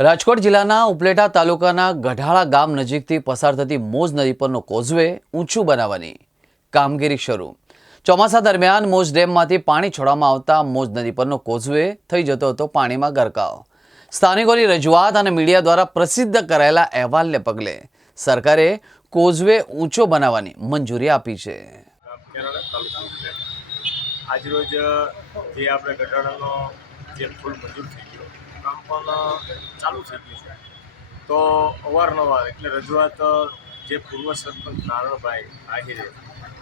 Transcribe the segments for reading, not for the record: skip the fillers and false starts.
રાજકોટ જિલ્લાના ઉપલેટા તાલુકાના ગઢાળા ગામ નજીકથી પસાર થતી મોજ નદી પરનો કોઝવે ઊંચું બનાવવાની કામગીરી શરૂ। ચોમાસા દરમિયાન મોજ ડેમમાંથી પાણી છોડવામાં આવતા મોજ નદી પરનો કોઝવે થઈ જતો હતો પાણીમાં ગરકાવ। સ્થાનિકોની રજૂઆત અને મીડિયા દ્વારા પ્રસિદ્ધ કરાયેલા અહેવાલને પગલે સરકારે કોઝવે ઊંચો બનાવવાની મંજૂરી આપી છે। આજરોજ જે આપણે ગઢાળાનો જે પુલ મંજૂર થઈ ગયો કામ પણ ચાલુ થઈ ગયું છે, તો અવારનવાર એટલે રજૂઆત જે પૂર્વ સરપંચ નારણભાઈ આહિરે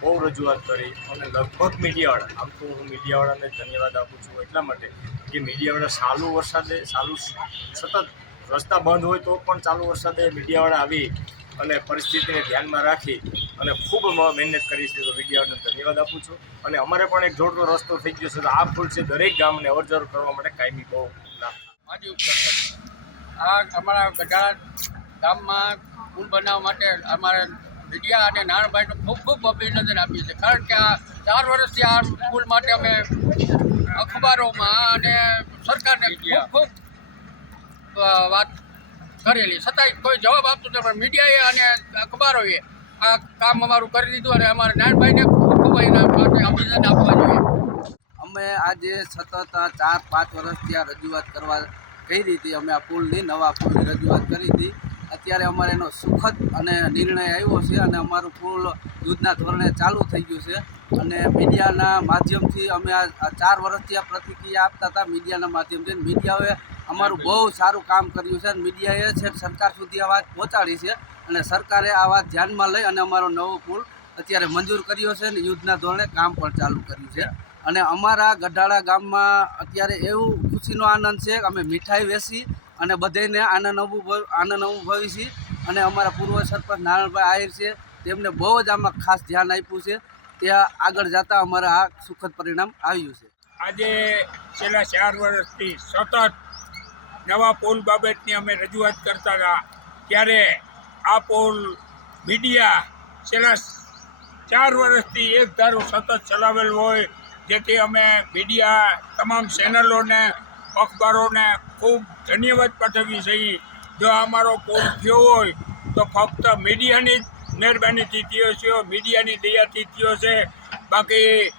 બહુ રજૂઆત કરી અને લગભગ મીડિયાવાળા, આમ તો હું મીડિયાવાળાને ધન્યવાદ આપું છું એટલા માટે કે મીડિયાવાળા ચાલુ વરસાદે સતત રસ્તા બંધ હોય તો પણ ચાલુ વરસાદે મીડિયાવાળા આવી અને પરિસ્થિતિને ધ્યાનમાં રાખી અને ખૂબ મહેનત કરી છે, તો મીડિયાવાળાને ધન્યવાદ આપું છું। અને અમારે પણ એક જોડતો રસ્તો થઈ ગયો છે, તો આ પુલ છે દરેક ગામને અવરજવર કરવા માટે કાયમી બહુ આ અમારા ગઢાળા ગામમાં પુલ બનાવવા માટે અમારે મીડિયા અને નારણભાઈનું ખૂબ ખૂબ અભિનંદન આપીએ છીએ, કારણ કે આ 4 વર્ષથી આ પુલ માટે અમે અખબારોમાં અને સરકારને ખૂબ ખૂબ વાત કરેલી, છતાંય કોઈ જવાબ આપતું નથી। પણ મીડિયાએ અને અખબારોએ આ કામ અમારું કરી દીધું અને અમારા નારણભાઈને ખૂબ ખૂબ એના માટે અભિનંદન આપવા જોઈએ। અમે આજે સતત 4-5 વર્ષથી આ રજૂઆત કરવા કરી હતી। અમે આ પુલની નવા પુલની રજૂઆત કરી હતી। અત્યારે અમારે એનો સુખદ અને નિર્ણય આવ્યો છે અને અમારું પુલ યુદ્ધના ધોરણે ચાલુ થઈ ગયું છે। અને મીડિયાના માધ્યમથી અમે આ 4 વર્ષથી આ પ્રતિક્રિયા આપતા હતા મીડિયાના માધ્યમથી। મીડિયાએ અમારું બહુ સારું કામ કર્યું છે અને મીડિયાએ છે સરકાર સુધી આ વાત પહોંચાડી છે અને સરકારે આ વાત ધ્યાનમાં લઈ અને અમારો નવો પુલ અત્યારે મંજૂર કર્યો છે અને યુદ્ધના ધોરણે કામ પણ ચાલુ કર્યું છે। અને અમારા ગઢાળા ગામમાં અત્યારે એવું ખુશીનો આનંદ છે કે અમે મીઠાઈ વેચી અને બધાને આનંદ અનુભવી છીએ। અને અમારા પૂર્વ સરપંચ નારણભાઈ આહિર છે, તેમને બહુ જ આમાં ખાસ ધ્યાન આપ્યું છે, ત્યાં આગળ જતાં અમારે આ સુખદ પરિણામ આવ્યું છે। આજે છેલ્લા 4 વર્ષથી સતત નવા પુલ બાબતની અમે રજૂઆત કરતા હતા, ત્યારે આ પુલ મીડિયા છેલ્લા 4 વર્ષથી એક ધારું સતત ચલાવેલ હોય, જેથી અમે મીડિયા તમામ ચેનલોને અખબારોને ખૂબ ધન્યવાદ પાઠવીએ છીએ। જો અમારો પુલ થયો હોય તો ફક્ત મીડિયાની જ મહેરબાનીથી થયો છે, મીડિયાની દયાથી થયો છે। બાકી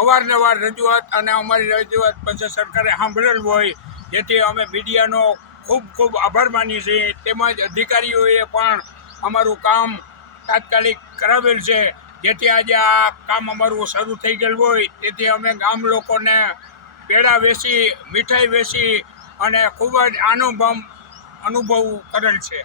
અવારનવાર રજૂઆત અને અમારી રજૂઆત પછી સરકારે સાંભળેલ હોય, જેથી અમે મીડિયાનો ખૂબ ખૂબ આભાર માનીએ છીએ। તેમજ અધિકારીઓએ પણ અમારું કામ તાત્કાલિક કરાવેલ છે, જેથી આજે આ કામ અમારું શરૂ થઈ ગયેલું હોય, તેથી અમે ગામ લોકોને પેડા વેચી, મીઠાઈ વેચી અને ખૂબ જ અનુભવ કરેલ છે।